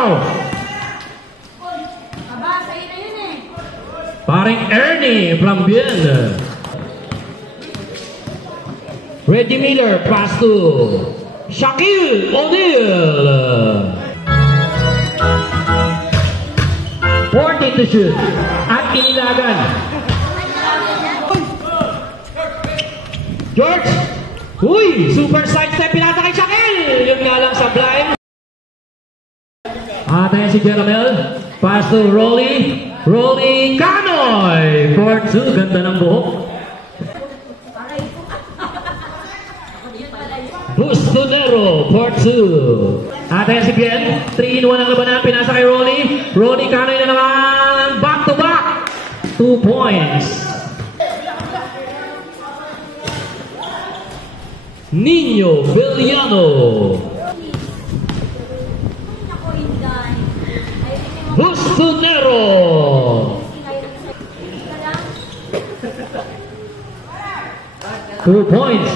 Agaw! Paring Ernie from Bien. Reggie Miller pass to Shaquille O'Neal. 14 to shoot. At inilagan. George. Uy! Super side step. Pinata kay Shaquille. Yun nga lang sa blind. Ayan si Jeramel. Pass to Rolly. Rolly Canoy. 4-2. Ganda ng buhok. Bustonero. 4-2. Ayan si Bien. 3-in-1 ang labanan. Pinasa kay Rolly. Rolly Canoy na naman. Back to back. 2 points. Nino Villano. Bustonero. Two points.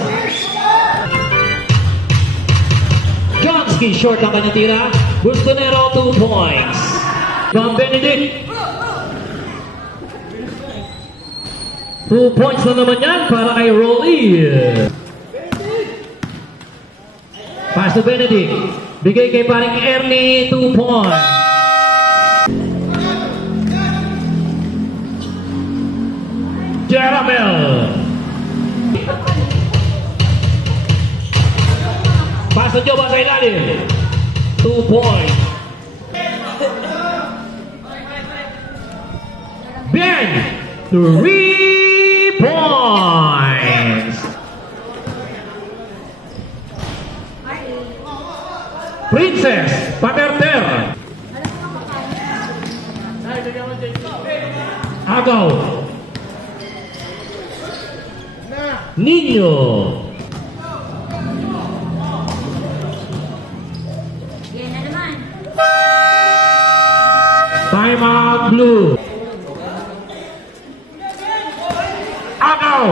Johnski short ang kanyang tira. Bustonero 2 points. From Benedict. 2 points na naman yan para kay Rolly. Pass to Benedict. Bigay kay paring Ernie 2 points. Jeramel. Pass to Joba sa ilalim. 2 points. Bien. 3 points. Princess Paterter. Agaw. Nino. Time out blue. Agaw.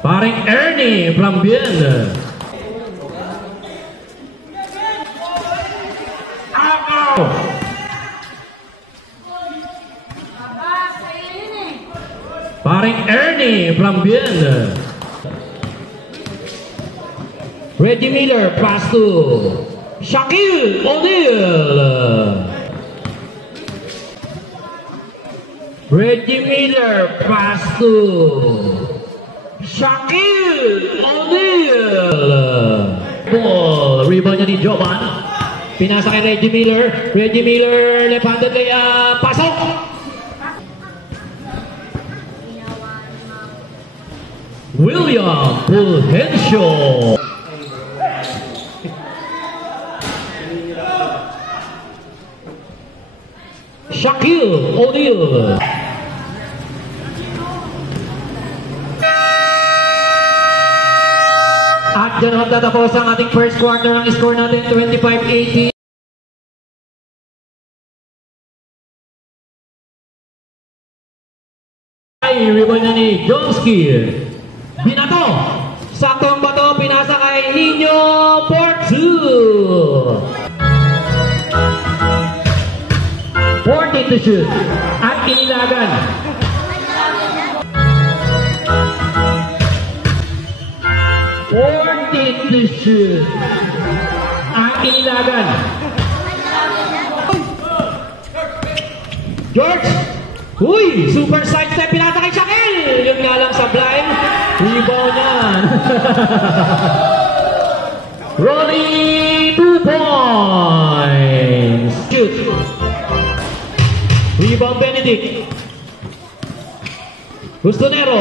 Paring Ernie from Bien. Agaw. Paring Ernie from Bien. Reggie Miller pass to Shaquille O'Neal. Reggie Miller pass to Shaquille O'Neal. Ball. Rebound niya ni Jovan. Pinasa kay Reggie Miller. Reggie Miller left-handed layup. Pasok! William Fulgencio. Shaquille O'Neal. At dyan naman tatapos ang ating first quarter. Ang score natin 25-18. Rebound niya ni Johnski. Binato. Sakto ang bato. Pinasa kay Nino for 2. 14 to shoot. At inilagan. To shoot. At inilagan. George. Uy! Super side step. Pinata kay Shaquille. Yun nga lang sa blind. Rebound yan. Rolly 2 points. Shoot. Rebound Benedict. Bustonero.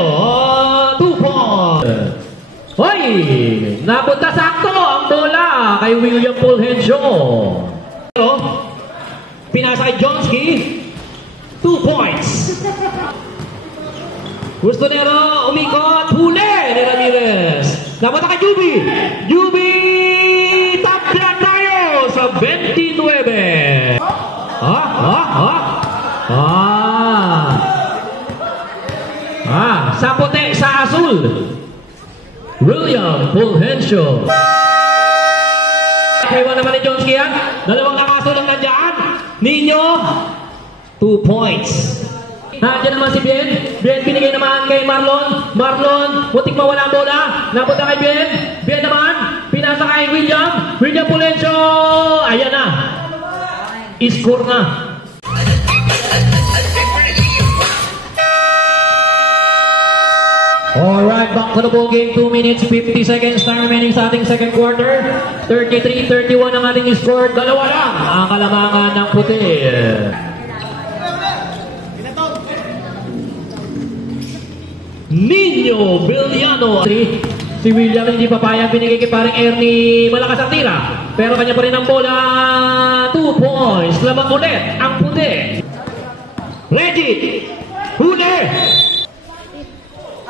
2 points. Hoy! Napunta sakto ang bola kay William Fulgencio. Pinasa kay Johnski. 2 points. Bustonero umikot. Huli ni Ramirez. Napunta kay Juby. Juby! Tapya tayo sa 29. Sa puti, sa asul. William Fulgencio. 3-1 naman ni Jonski yan. Dalawang nakaso lang nandiyan. Nino, 2 points. Nandiyan naman si Bien. Bien binigay naman kay Marlon. Marlon, butik mawala ang bola. Napunta kay Bien. Bien naman, pinasa kay William. William Pulencio. Ayan na. I-score na. Alright, back to the ball game. 2 minutes, 50 seconds time remaining sa ating second quarter. 33-31 ang ating score. Dalawa lang ang kalamangan ng puti. Nino Villano. Si William hindi papayag, binigay kay paring Ernie. Malakas ang tira, pero kanya pa rin ang bola. 2 points. Lamang ulit ang puti. Reggie, huli.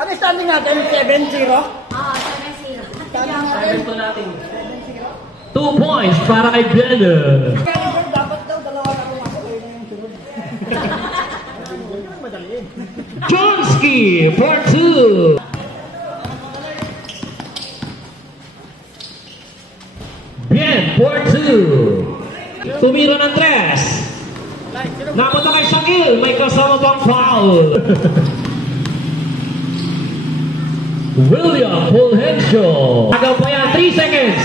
Ano standing natin? 7-0? Oo, 7-0. Standing natin. 2 points para kay Bella. Dapat daw dalawa na ako kayo na yung sunod. Madaliin. Jonski for 2. Bien for 2. Tumiro ng 3. Napunta kay Shakil. May kasama pang foul. William Fulgencio. Agaw pa yan, 3 seconds.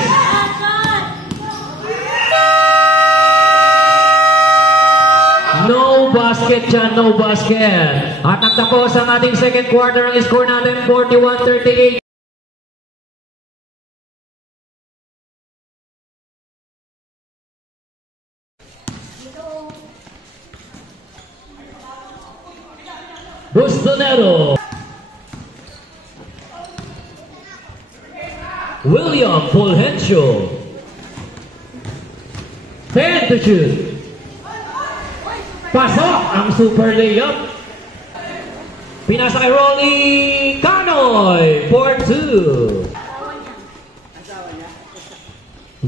No basket dyan, no basket. At nagtapos ang ating second quarter. Ang score natin, 41-38. Bustonero. William Fulgencio. 10 to shoot. Pasok ang super layup. Pinasa kay Rolly Canoy for 2.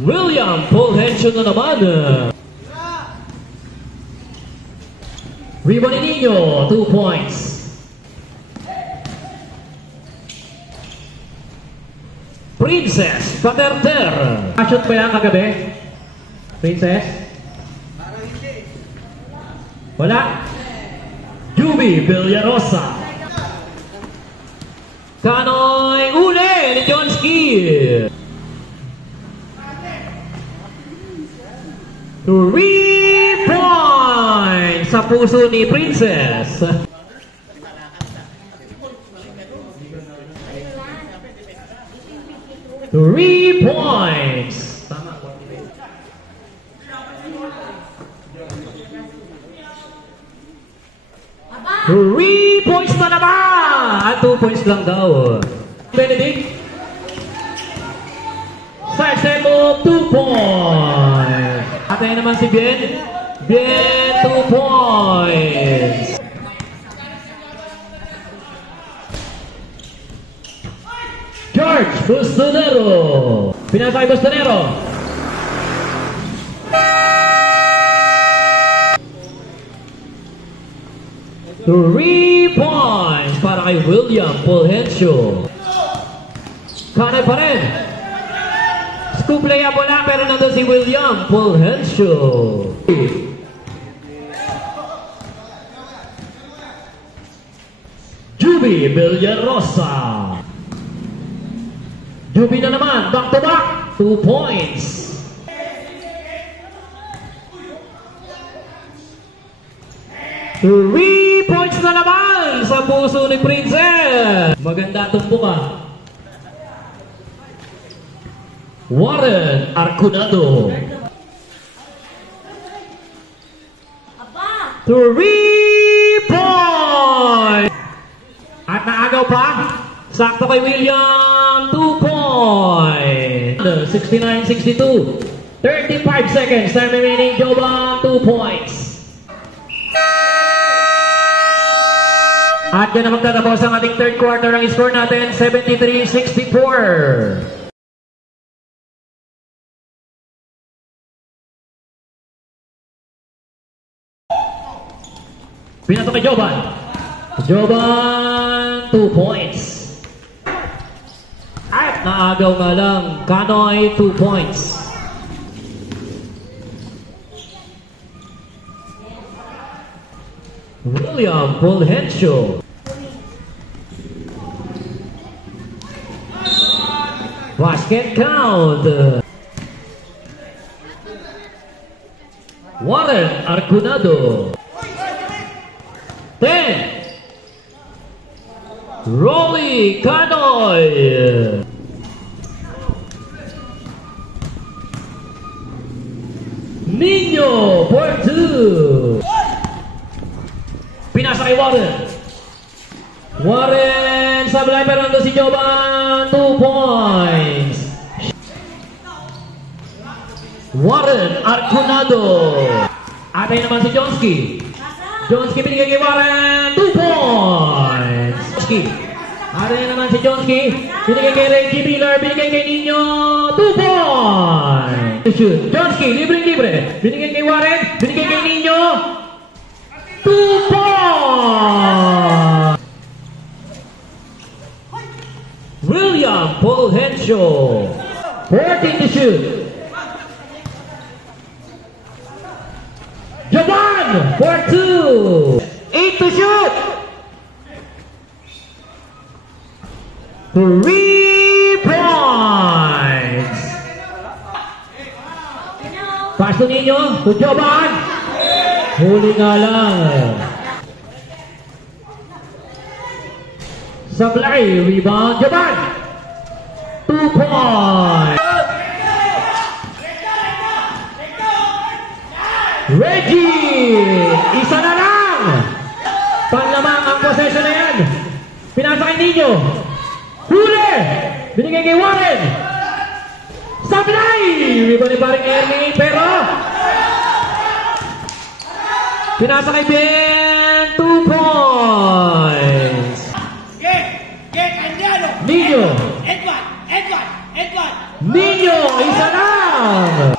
William Fulgencio na naman. Rebound ni Nino, 2 points. Princess Paterter. Shoot pa yan kagabi? Princess? Wala? Juby Villarosa. Kanoy uli ni Jonski. 3 points sa puso ni Princess. 3 points. Tama. 3 points na naman! At 2 points lang daw. Benedict. Side step move, 2 points. At ayun naman si Bien. Bien, 2 points. George Bustonero. Pinasa kay Bustonero. Three points para kay William Fulgencio. Kanay pa rin. Scoop layup wala pero nandun si William Fulgencio. Juby Villarosa. Juby na naman, back to back, 2 points. Three points na naman sa puso ni Princess. Maganda tumbok ah. Warren Arcunado. 3 points. At naagaw pa. Sakto kay William, 2 points. 69-62. 35 seconds. Time remaining. Joban, 2 points. At yan na magtatapos ang ating third quarter. Ang score natin, 73-64. Pinato kay Joban. Joban, 2 points. At naagaw nga lang, Kanoy, 2 points. William Fulgencio. Basket count. Warren Arcunado. 10. Rolly Canoy. Nino for 2. Pinasa kay Warren. Warren sablay pero nandun si Jovan. 2 points. Warren Arcunado. Atay naman si Jonsky. Jonsky binigay kay Warren. 2 points. Jonsky. Atay naman si Jonsky. Binigay kay Reggie Miller. Binigay kay Nino. 2 points. Shoot. Jonsky, libre. Binigay kay Warren. Binigay kay Nino. 2 points. William Fulgencio. 14 to shoot. Javan for 2. 8 to shoot. 3 points. Pass to Nino, to Jovan. Huli nga lang. Sablay, rebound, Jovan. 2 points. Reggie! Isa na lang! Panlamang ang possession na yan. Pinasa kay Nino. Huli! Binigay kay Warren. Sablay! Rebound ni paring Ernie, pero pinasa kay Ben. 2 points. Nino. Edward! Nino! Isa lang!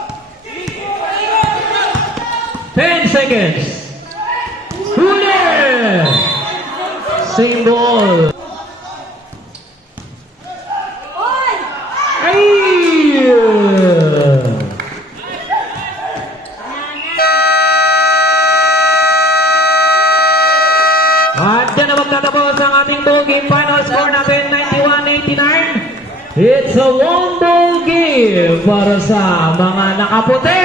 10 seconds. Huli! Same ball. Ay! At dyan na magtatapos ang ating ball game. Final score natin 91-89. It's a one ball game para sa mga nakaputi.